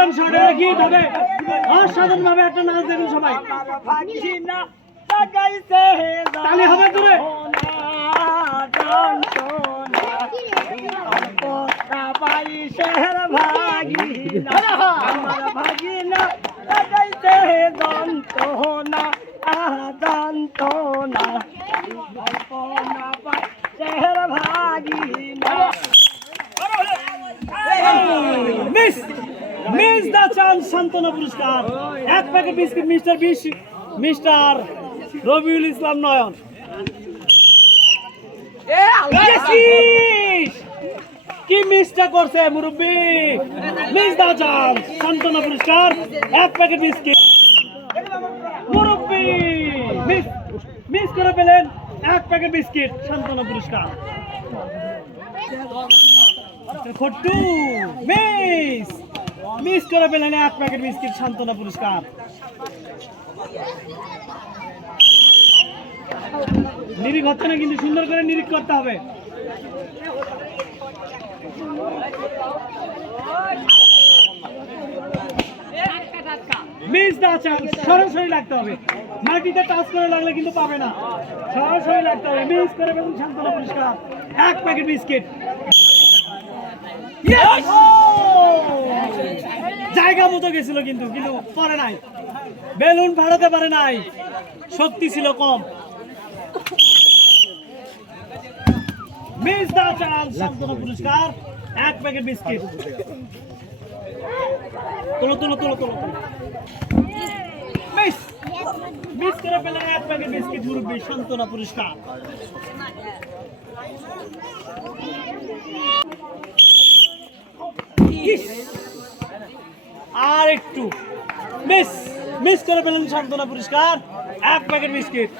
অসাধারণ শট, এটা কি হবে? অসাধারণ ভাবে একটা নাচ দেখুন সবাই, তালি হবে দূরে। মিস দা চান্স সান্ত্বনা পুরস্কার, এক packet biscuit mister Rabiul Islam নয়ন। কি মিসটা করছে মুরব্বী, মিস দা চান্স সান্ত্বনা পুরস্কার, এক প্যাকেট বিস্কিট। মুরব্বী মিস করে পেলেন এক প্যাকেট বিস্কিট, সান্ত্বনা পুরস্কার। খট্টু মিস করে পেলেন এক প্যাকেট বিস্কিট, সান্ত্বনা পুরস্কার। নিরিখ হচ্ছে না কিন্তু, সুন্দর করে নিরিখ করতে হবে। মিস দা চান্স, সরাসরি লাগতে হবে, মাটিতে টাচ করে লাগলে কিন্তু পাবে না, সরাসরি লাগতে হবে। মিস করে পেলেন সান্ত্বনা পুরস্কার, এক প্যাকেট বিস্কিট। জায়গা মতো গেছিল কিন্তু পারে নাই, বেলুন ফাড়াতে পারে নাই, শক্তি ছিল কম। মিস দা চান্স সান্ত্বনা পুরস্কার, এক প্যাকেট বিস্কিট। তোলো তোলো তোলো তোলো, মিস করে পেলেন এক প্যাকেট বিস্কিট, মুরব্বী সান্ত্বনা পুরস্কার। আর একটু মিস করে পেলেন সান্ত্বনা পুরস্কার, এক প্যাকেট বিস্কিট।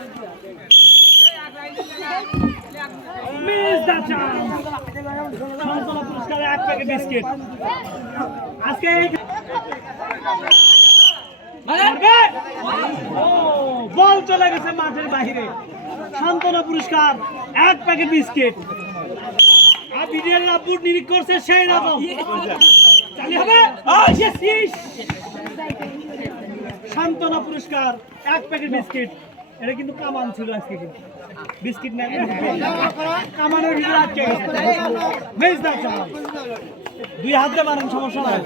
মিস দা চান্স সান্ত্বনা পুরস্কার, এক প্যাকেট বিস্কিট। আজকে বল চলে গেছে মাঠের বাইরে, সান্ত্বনা পুরস্কার, এক প্যাকেট বিস্কিট। আর বিডিআর লাভপুর নিরিখ করছে সেই রকম, চালি হবে। সান্ত্বনা পুরস্কার, এক প্যাকেট বিস্কিট। এটা কিন্তু কামান ছিল আজকে, কিন্তু বিস্কিট নেই, কামানের ভিতরে আটকে গেছে। মিস দা চান্স, দুই হাতে মারেন, সমস্যা নাই।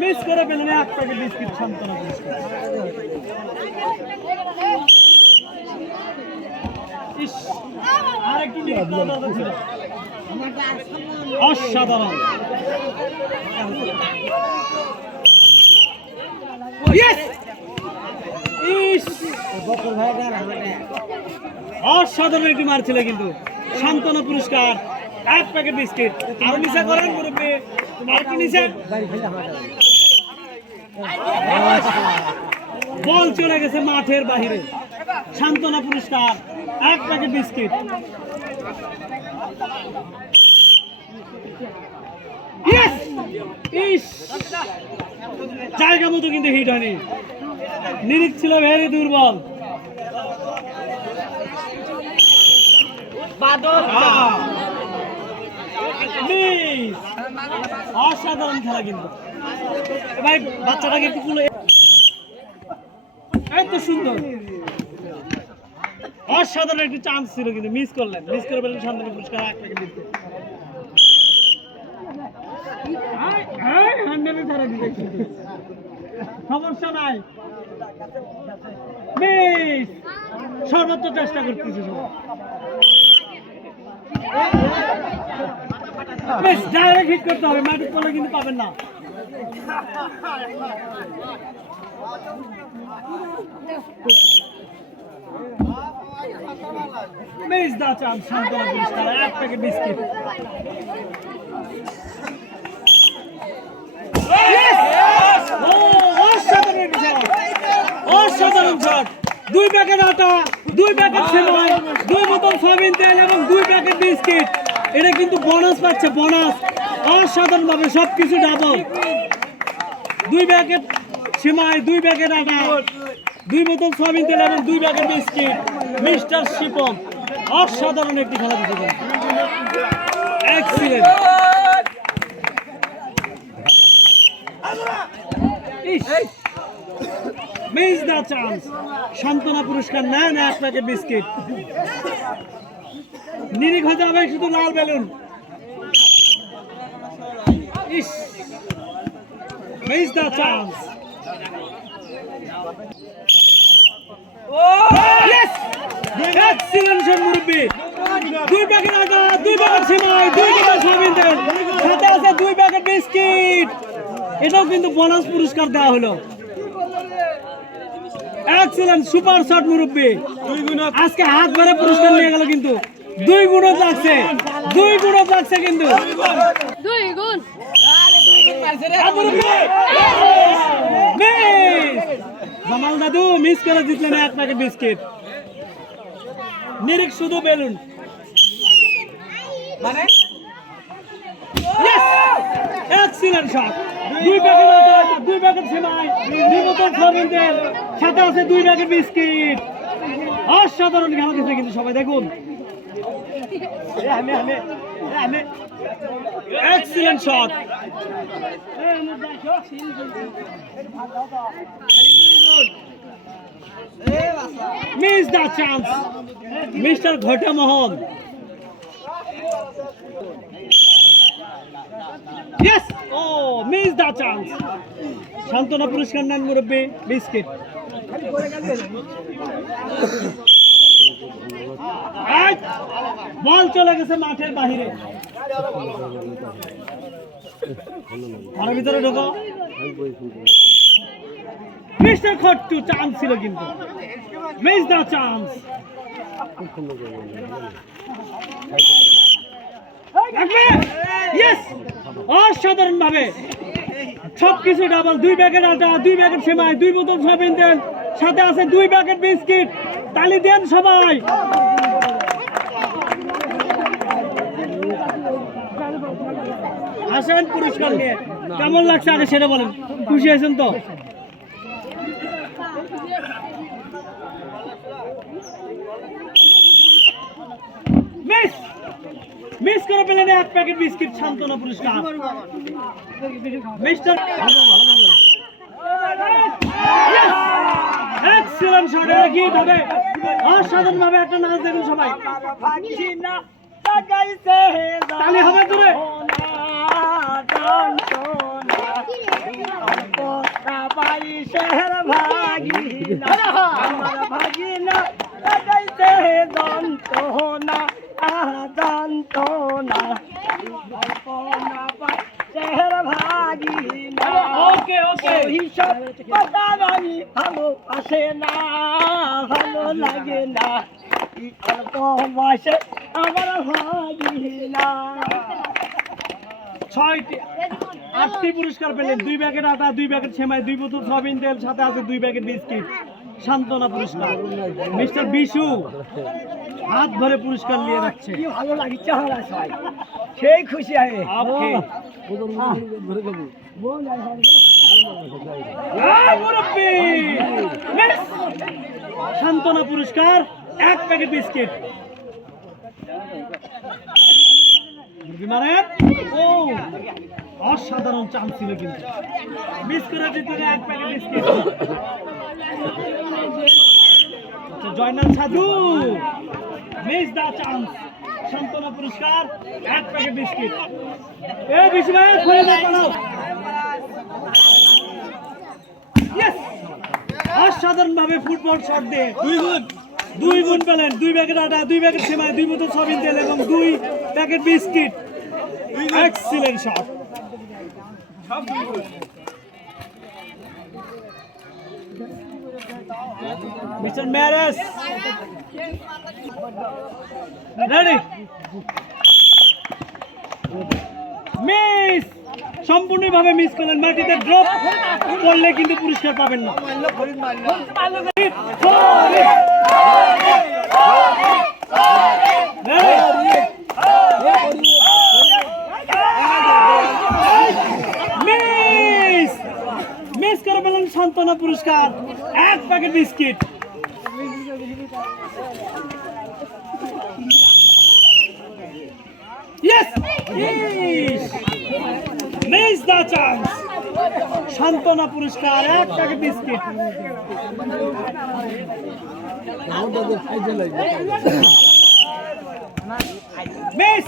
মিস করে পেলেন এক প্যাকেট বিস্কিট, সান্ত্বনা পুরস্কার। আরেকটু ছিল, অসাধারণ। অসাধারণ একটি মারছিল কিন্তু, সান্ত্বনা পুরস্কার, এক প্যাকেট বিস্কিট। আরো নিচে করেন মুরব্বী, আরেকটু নিচে। বল চলে গেছে মাঠের বাহিরে, সান্ত্বনা পুরস্কার, এক প্যাকেট বিস্কিট। জায়গা মতো কিন্তু হিট হয়নি, নিরিখ ছিল ভেরি দুর্বল। অসাধারণ খেলা কিন্তু ভাই, বাচ্চাটাকে একটু তুলে, এত সুন্দর, অসাধারণ একটি চান্স ছিল কিন্তু মিস করলেন, মিস করে পেলেন সান্ত্বনা পুরস্কার, এক প্যাকেট দিতে। সমস্যা নাই, মিস সর্বোচ্চ চেষ্টা করতেছে সবাই। ডাইরেক্ট হিট করতে হবে, মাটির তলে কিন্তু পাবেন না। মিস দা চান্স সান্ত্বনা পুরস্কার, এক প্যাকেট বিস্কিট। অসাধারণ শট, দুই প্যাকেট আটা, দুই প্যাকেট সেমাই, দুই বোতল সয়াবিন তেল এবং দুই প্যাকেট বিস্কিট। এটা কিন্তু বোনাস পাচ্ছে, বোনাস। অসাধারণ ভাবে সবকিছু ডাবল, দুই প্যাকেট সেমাই, দুই প্যাকেট আটা, দুই বোতল সয়াবিন তেল এবং দুই প্যাকেট বিস্কিট, মিস্টার শিপন। অসাধারণ একটি খেলা দিতে এক্সিলেন্ট। Miss the chance. সান্ত্বনা পুরস্কার নেন 1 প্যাকেট বিস্কিট। নিরিখ হতে হবে শুধু লাল বেলুন। ইস, miss the chance. Excellent shot মুরব্বি। 2 প্যাকেট আটা, 2 প্যাকেট সেমাই, 2 প্যাকেট সয়াবিন তেল, সাথে আছে 2 প্যাকেট বিস্কিট। এটাও কিন্তু বোনাস পুরস্কার দেওয়া হলো। এক্সিলেন্ট সুপার শট মুরব্বি। আজকে হাত ভরে পুরস্কার নিয়ে গেল কিন্তু 2 গুণত লাগছে, 2 গুণত লাগছে কিন্তু 2 গুণ। জামাল দাদু মিস করে জিতলেন 1 প্যাকেট বিস্কিট। নিরিখ শুধু বেলুন। মানে এক্সিলেন্ট শট। 2 প্যাকেট আটা, 2 প্যাকেট সেমাই, 2 বোতল সয়াবিন তেল, সাথে আছে 2 প্যাকেট বিস্কিট। অসাধারণ খেলা দিচ্ছে কিন্তু সবাই দেখুন। Excellent shot. Miss the chance mister ঘটা মোহন। Yes! Oh, miss the chance. সান্ত্বনা পুরস্কার নেন মুরব্বি বিস্কিট। বল চলে গেছে মাঠের বাহিরে। ঘরের ভিতরে ঢোকো। মিস্টার খট্টু চান্স ছিল কিন্তু মিস দ্য চান্স। ইয়েস, অসাধারণ ভাবে সবকিছু ডাবল। 2 প্যাকেট আটা, 2 প্যাকেট সেমাই, 2 বোতল সয়াবিন তেল, সাথে আছে 2 প্যাকেট বিস্কিট। তালি দেন সবাই। আসেন পুরস্কার নিয়ে। কেমন লাগছে আগে সেটা বলেন। খুশি আছেন তো? মিস করে পেলেন 1 প্যাকেট বিস্কিট। সান্ত্বনা পুরস্কার মিস্টার। Excellent shot. এগিয়ে হবে অসাধারণ ভাবে একটা নাচ দেখুন সবাই। তালি হবে দূরে। ওকে ওকে, হিসাব কথা আমি ভালো আসে না, ভালো লাগে না, অল্প বয়সে আমার ভাগি না। 8টি পুরস্কার পেলেন। 2 প্যাকেট আটা, 2 প্যাকেট সেমাই, 2 বোতল সয়াবিন তেল, সাথে আছে 2 প্যাকেট বিস্কিট। সান্ত্বনা পুরস্কার মিস্টার বিশু হাত ভরে পুরস্কার নিয়ে যাচ্ছে। কি ভালো লাগিচ্ছে আমার সবাই, সেই খুশি আমি। ওকে মুরব্বি মিস। সান্ত্বনা পুরস্কার 1 প্যাকেট বিস্কিট। ও অসাধারণ চান্স ছিল কিন্তু মিস করে দিতে 1 প্যাকেট বিস্কিট। জয়নাল সাধু মিস দা চান্স। সান্ত্বনা পুরস্কার 1 প্যাকেট বিস্কিট। এ বিশু ভাই ফলে দাও। ইয়েস, অসাধারণ ভাবে ফুটবল শট দিয়ে 2 গুণ পেলেন। 2 প্যাকেট আটা, 2 প্যাকেট সেমাই, 2 বোতল সয়াবিন তেল এবং 2 packet biscuit. Excellent shot. Mister ম্যারেস রেডি। মিস, সম্পূর্ণভাবে মিস করলেন। মাটিতে ড্রপ করলে কিন্তু পুরস্কার পাবেন না। মিস করে পেলেন সান্ত্বনা পুরস্কার 1 প্যাকেট বিস্কিট। ইয়েস, চান্স সান্ত্বনা পুরস্কার 1 প্যাকেট বিস্কিট মিস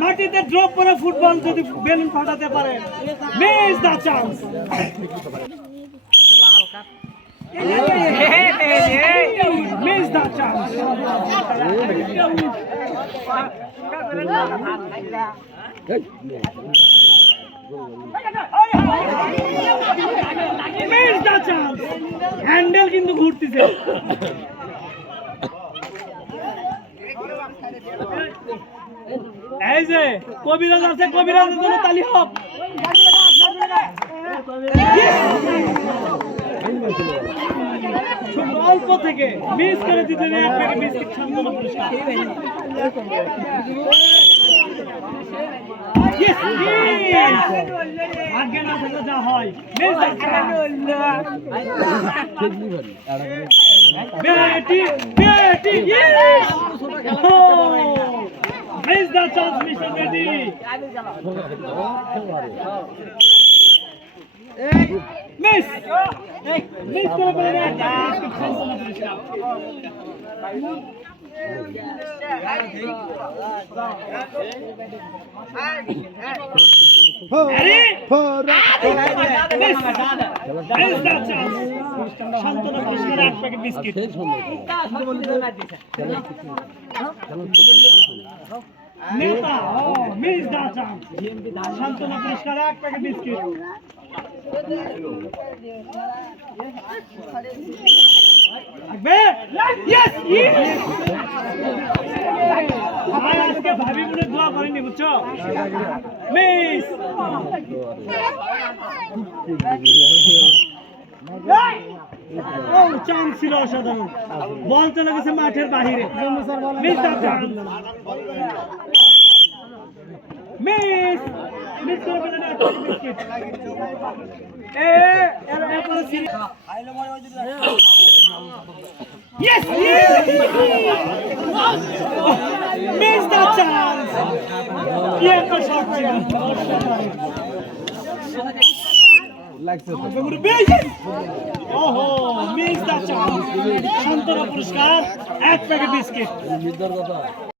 মাটিতে ড্রপ করে ফুটবল যদি বেলুন ফাটাতে পারে মিস দা চান্স মিস দা চান্স মিস দা চান্স হ্যান্ডেল কিন্তু ঘুরতেছে এই যে কবিরাজ আছে কবিরাজের জন্য তালি হোক খুব অল্প থেকে মিস করে দিতে নেই 1 প্যাকেট বিস্কিট সান্ত্বনা পুরস্কার Yes, ভাগ্যে না থাকলে যা হয় বেটি বেটি মিস দা চান্স মিস্টার বেটি মিস মিস করে বলে সান্ত্বনা পুরস্কার 1 প্যাকেট বিস্কিট নেতা মিস দা চান্স সান্ত্বনা পুরস্কার 1 প্যাকেট বিস্কিট আজকে ভাবি মনে দোয়া করেনি বুঝছো মিস চান্স ছিল অসাধারণ বল চলে গেছে মাঠের বাহিরে মিস দা চান্স মিস মিস করে না biscuit Yes! Miss the chance! Yeah, for sure. Oh, miss the chance! সান্ত্বনা পুরস্কার 1 প্যাকেট বিস্কিট